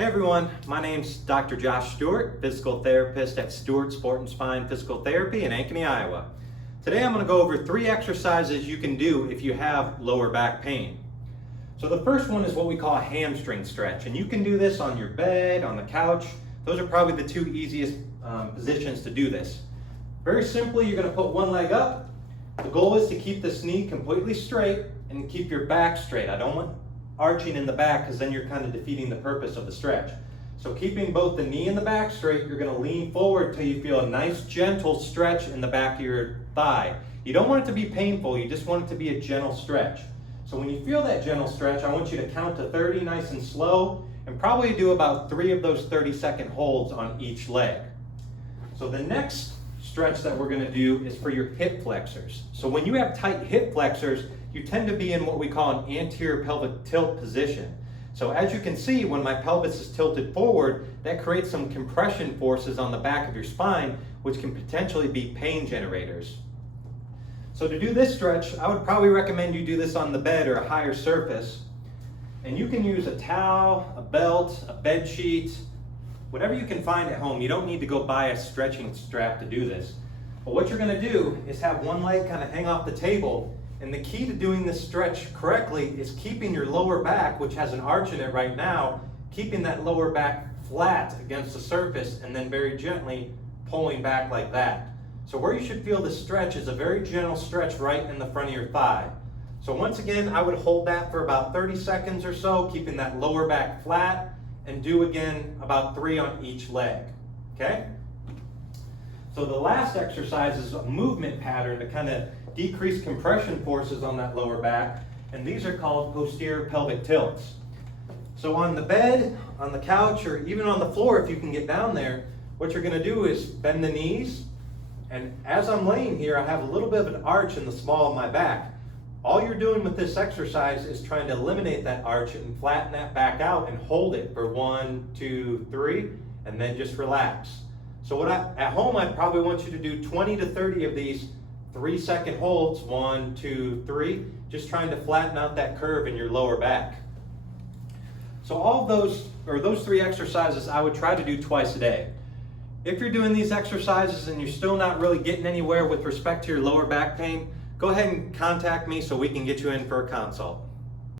Hey everyone, my name's Dr. Josh Stewart, physical therapist at Stewart Sport and Spine Physical Therapy in Ankeny, Iowa. Today I'm going to go over 3 exercises you can do if you have lower back pain. So the first one is what we call a hamstring stretch, and you can do this on your bed, on the couch. Those are probably the 2 easiest positions to do this. Very simply, you're going to put one leg up. The goal is to keep this knee completely straight and keep your back straight. I don't want arching in the back because then you're kind of defeating the purpose of the stretch. So keeping both the knee and the back straight, you're going to lean forward till you feel a nice gentle stretch in the back of your thigh. You don't want it to be painful, you just want it to be a gentle stretch. So when you feel that gentle stretch, I want you to count to 30 nice and slow and probably do about 3 of those 30-second holds on each leg. So the next stretch that we're going to do is for your hip flexors. So when you have tight hip flexors, you tend to be in what we call an anterior pelvic tilt position. So as you can see, when my pelvis is tilted forward, that creates some compression forces on the back of your spine, which can potentially be pain generators. So to do this stretch, I would probably recommend you do this on the bed or a higher surface. And you can use a towel, a belt, a bed sheet, whatever you can find at home. You don't need to go buy a stretching strap to do this. But what you're going to do is have one leg kind of hang off the table. And the key to doing this stretch correctly is keeping your lower back, which has an arch in it right now, keeping that lower back flat against the surface and then very gently pulling back like that. So where you should feel the stretch is a very gentle stretch right in the front of your thigh. So once again, I would hold that for about 30 seconds or so, keeping that lower back flat, and do again about 3 on each leg, okay? So the last exercise is a movement pattern to kind of decrease compression forces on that lower back, and these are called posterior pelvic tilts. So on the bed, on the couch, or even on the floor if you can get down there, what you're going to do is bend the knees, and as I'm laying here, I have a little bit of an arch in the small of my back. All you're doing with this exercise is trying to eliminate that arch and flatten that back out and hold it for 1, 2, 3, and then just relax. So at home, I'd probably want you to do 20 to 30 of these 3-second holds, 1, 2, 3, just trying to flatten out that curve in your lower back. So all of those 3 exercises I would try to do twice a day. If you're doing these exercises and you're still not really getting anywhere with respect to your lower back pain, go ahead and contact me so we can get you in for a consult.